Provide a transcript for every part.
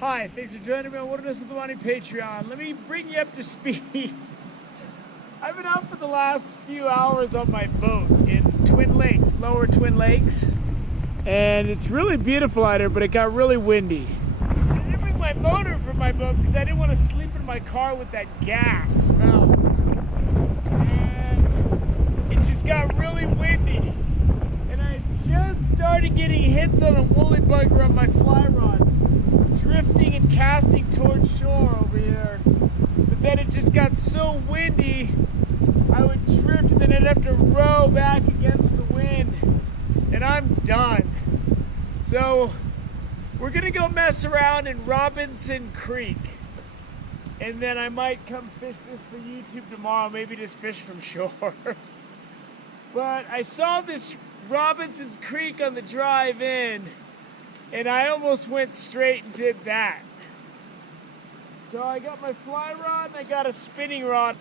Hi, thanks for joining me on Wilderness with WwA Patreon. Let me bring you up to speed. I've been out for the last few hours on my boat in Twin Lakes, Lower Twin Lakes. And it's really beautiful out here, but it got really windy. I didn't bring my motor for my boat because I didn't want to sleep in my car with that gas smell. And it just got really windy. And I just started getting hits on a woolly bugger on my fly rod, drifting and casting towards shore over here. But then it just got so windy, I would drift and then I'd have to row back against the wind. And I'm done. So we're gonna go mess around in Robinson Creek. And then I might come fish this for YouTube tomorrow, maybe just fish from shore. But I saw this Robinson's Creek on the drive in, and I almost went straight and did that. So I got my fly rod and I got a spinning rod.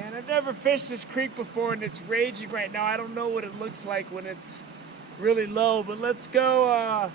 And I've never fished this creek before and it's raging right now. I don't know what it looks like when it's really low, but let's go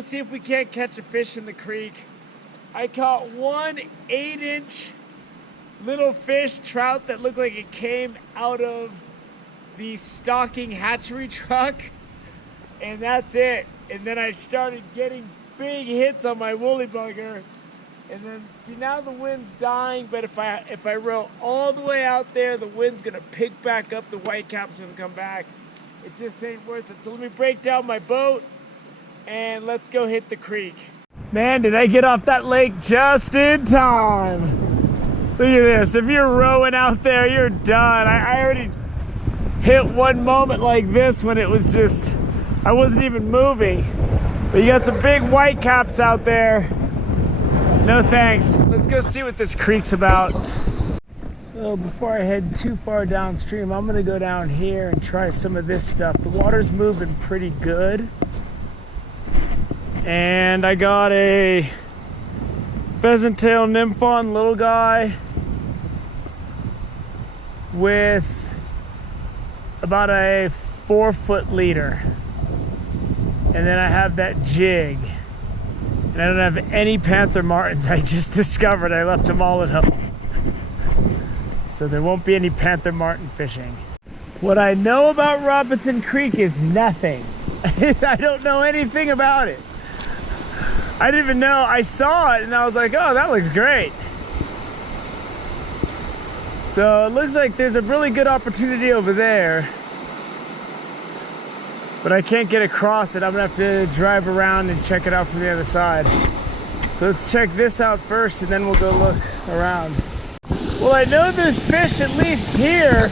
see if we can't catch a fish in the creek. I caught one 8-inch little fish, trout, that looked like it came out of the stocking hatchery truck. And that's it. And then I started getting big hits on my woolly bugger. And then, see, now the wind's dying, but if I row all the way out there, the wind's gonna pick back up, the whitecaps gonna come back. It just ain't worth it. So let me break down my boat and let's go hit the creek. Man, did I get off that lake just in time. Look at this, if you're rowing out there, you're done. I already hit one moment like this when it was just, I wasn't even moving. But you got some big whitecaps out there. No thanks. Let's go see what this creek's about. So before I head too far downstream, I'm gonna go down here and try some of this stuff. The water's moving pretty good. And I got a pheasant tail nymphon little guy with about a 4-foot leader. And then I have that jig. And I don't have any panther martins. I just discovered I left them all at home. So there won't be any panther martin fishing. What I know about Robinson Creek is nothing. I don't know anything about it. I didn't even know. I saw it and I was like, oh, that looks great. So it looks like there's a really good opportunity over there. But I can't get across it. I'm gonna have to drive around and check it out from the other side. So let's check this out first and then we'll go look around. Well, I know there's fish at least here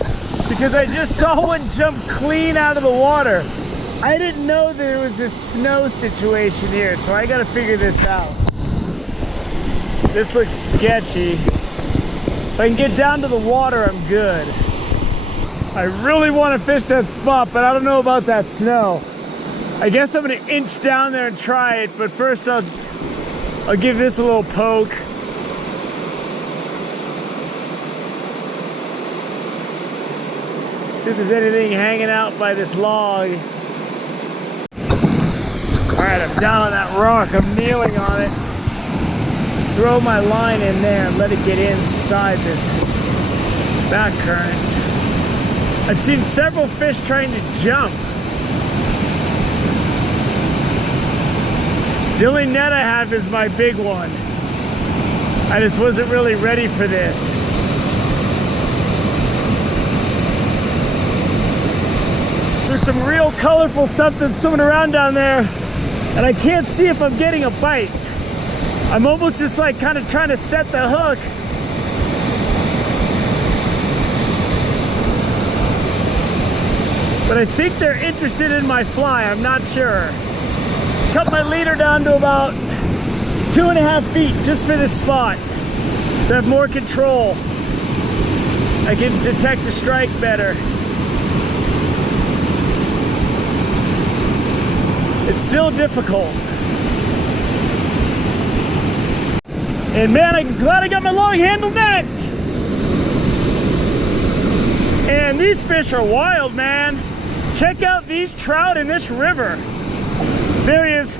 because I just saw one jump clean out of the water. I didn't know there was a snow situation here, so I gotta figure this out. This looks sketchy. If I can get down to the water, I'm good. I really want to fish that spot, but I don't know about that snow. I guess I'm going to inch down there and try it, but first I'll give this a little poke. See if there's anything hanging out by this log. Alright, I'm down on that rock. I'm kneeling on it. Throw my line in there and let it get inside this back current. I've seen several fish trying to jump. The only net I have is my big one. I just wasn't really ready for this. There's some real colorful something swimming around down there, and I can't see if I'm getting a bite. I'm almost just like kind of trying to set the hook. But I think they're interested in my fly, I'm not sure. Cut my leader down to about 2.5 feet just for this spot. So I have more control. I can detect the strike better. It's still difficult. And man, I'm glad I got my long handle net. And these fish are wild, man. Check out these trout in this river. There he is.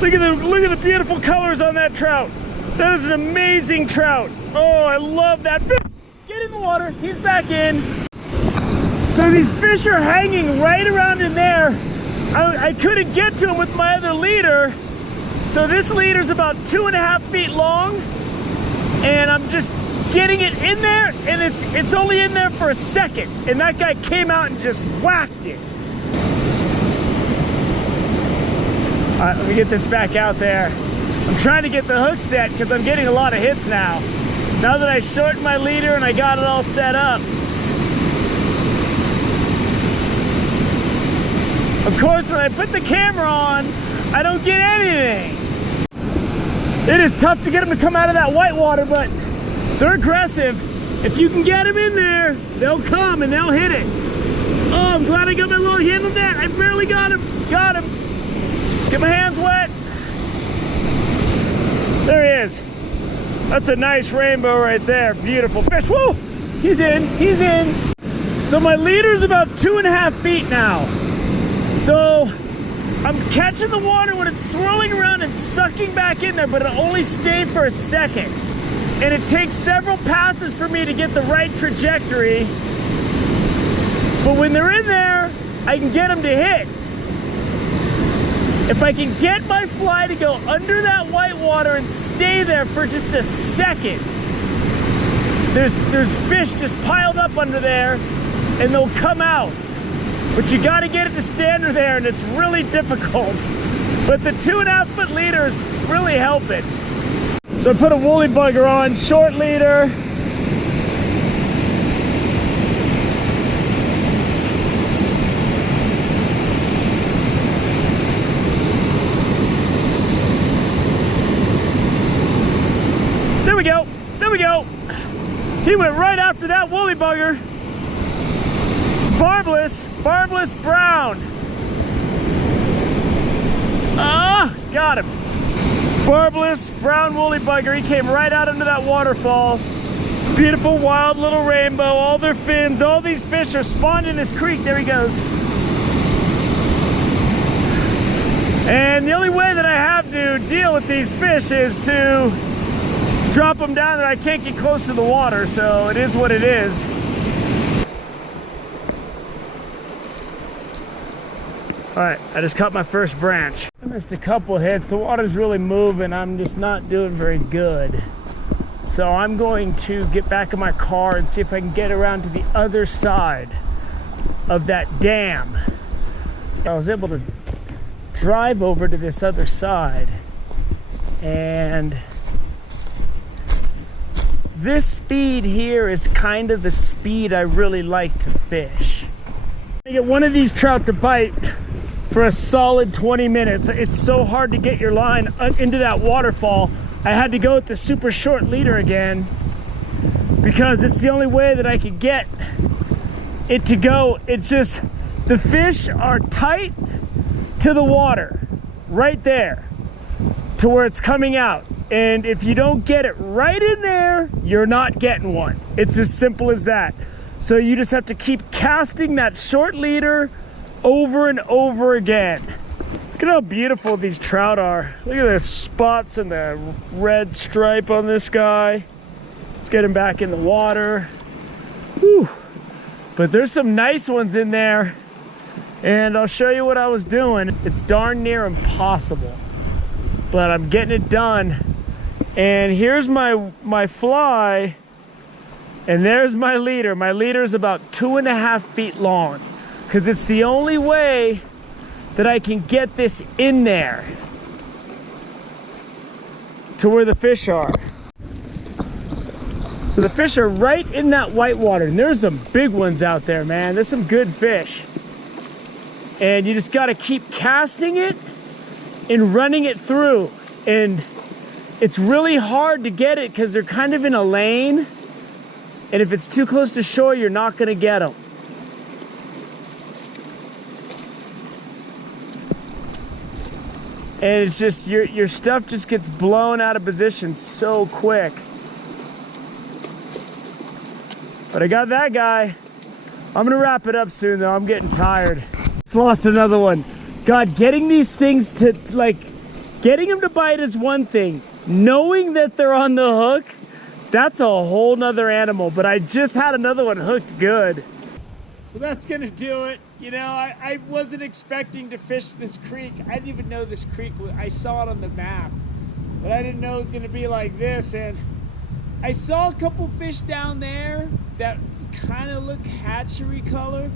Look at the beautiful colors on that trout. That is an amazing trout. Oh, I love that fish. Get in the water. He's back in. So these fish are hanging right around in there. I couldn't get to them with my other leader. So this leader's about 2.5 feet long, and I'm just getting it in there, and it's only in there for a second, and that guy came out and just whacked it. All right, let me get this back out there. I'm trying to get the hook set because I'm getting a lot of hits now. Now that I shortened my leader and I got it all set up. Of course, when I put the camera on, I don't get anything. It is tough to get them to come out of that white water, but they're aggressive. If you can get them in there, they'll come and they'll hit it. Oh, I'm glad I got my little handle net. I barely got him. Got him. Get my hands wet. There he is. That's a nice rainbow right there. Beautiful fish. Woo! He's in. He's in. So my leader's about 2.5 feet now. So I'm catching the water when it's swirling around and sucking back in there, but it'll only stay for a second. And it takes several passes for me to get the right trajectory. But when they're in there, I can get them to hit. If I can get my fly to go under that white water and stay there for just a second, there's fish just piled up under there and they'll come out. But you gotta get it to stand there, and it's really difficult. But the 2.5 foot leader is really helping. So I put a woolly bugger on, short leader. There we go, there we go. He went right after that woolly bugger. Barbless brown. Ah, got him. Barbless brown woolly bugger. He came right out into that waterfall. Beautiful wild little rainbow, all their fins, all these fish are spawned in this creek. There he goes. And the only way that I have to deal with these fish is to drop them down there. I can't get close to the water, so it is what it is. All right, I just caught my first branch. I missed a couple hits. The water's really moving. I'm just not doing very good. So I'm going to get back in my car and see if I can get around to the other side of that dam. I was able to drive over to this other side, and this speed here is kind of the speed I really like to fish. I get one of these trout to bite for a solid 20 minutes. It's so hard to get your line into that waterfall. I had to go with the super short leader again because it's the only way that I could get it to go. It's just, the fish are tight to the water, right there, to where it's coming out. And if you don't get it right in there, you're not getting one. It's as simple as that. So you just have to keep casting that short leader over and over again. Look at how beautiful these trout are. Look at the spots and the red stripe on this guy. Let's get him back in the water. Whew. But there's some nice ones in there, and I'll show you what I was doing. It's darn near impossible, but I'm getting it done. And here's my fly, and there's my leader. My leader is about 2.5 feet long, because it's the only way that I can get this in there to where the fish are. So the fish are right in that white water, and there's some big ones out there, man. There's some good fish. And you just gotta keep casting it and running it through. And it's really hard to get it because they're kind of in a lane. And if it's too close to shore, you're not gonna get them. And it's just, your stuff just gets blown out of position so quick. But I got that guy. I'm gonna wrap it up soon though, I'm getting tired. Just lost another one. God, getting these things to like Getting them to bite is one thing. Knowing that they're on the hook, that's a whole nother animal. But I just had another one hooked good. Well, that's gonna do it. You know, I wasn't expecting to fish this creek. I didn't even know this creek was, I saw it on the map, but I didn't know it was gonna be like this. And I saw a couple fish down there that kind of look hatchery color.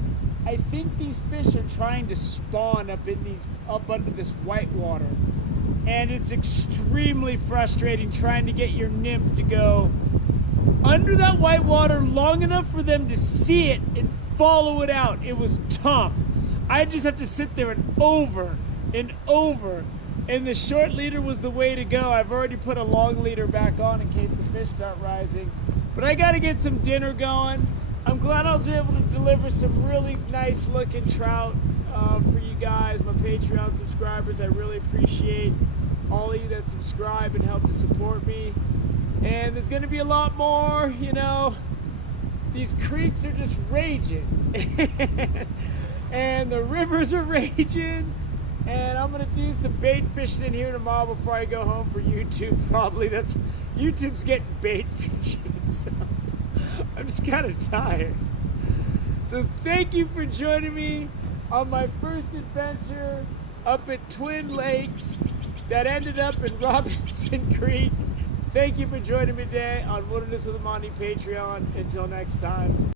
I think these fish are trying to spawn up under this white water. And it's extremely frustrating trying to get your nymph to go under that white water long enough for them to see it and follow it out. It was tough. I just have to sit there and over and over. And the short leader was the way to go. I've already put a long leader back on in case the fish start rising. But I got to get some dinner going. I'm glad I was able to deliver some really nice looking trout for you guys, my Patreon subscribers. I really appreciate all of you that subscribe and help to support me. And there's going to be a lot more, you know. These creeks are just raging. And the rivers are raging. And I'm going to do some bait fishing in here tomorrow before I go home for YouTube, probably. YouTube's getting bait fishing, so I'm just kind of tired. So thank you for joining me on my first adventure up at Twin Lakes that ended up in Robinson Creek. Thank you for joining me today on Wilderness with Amani Patreon. Until next time.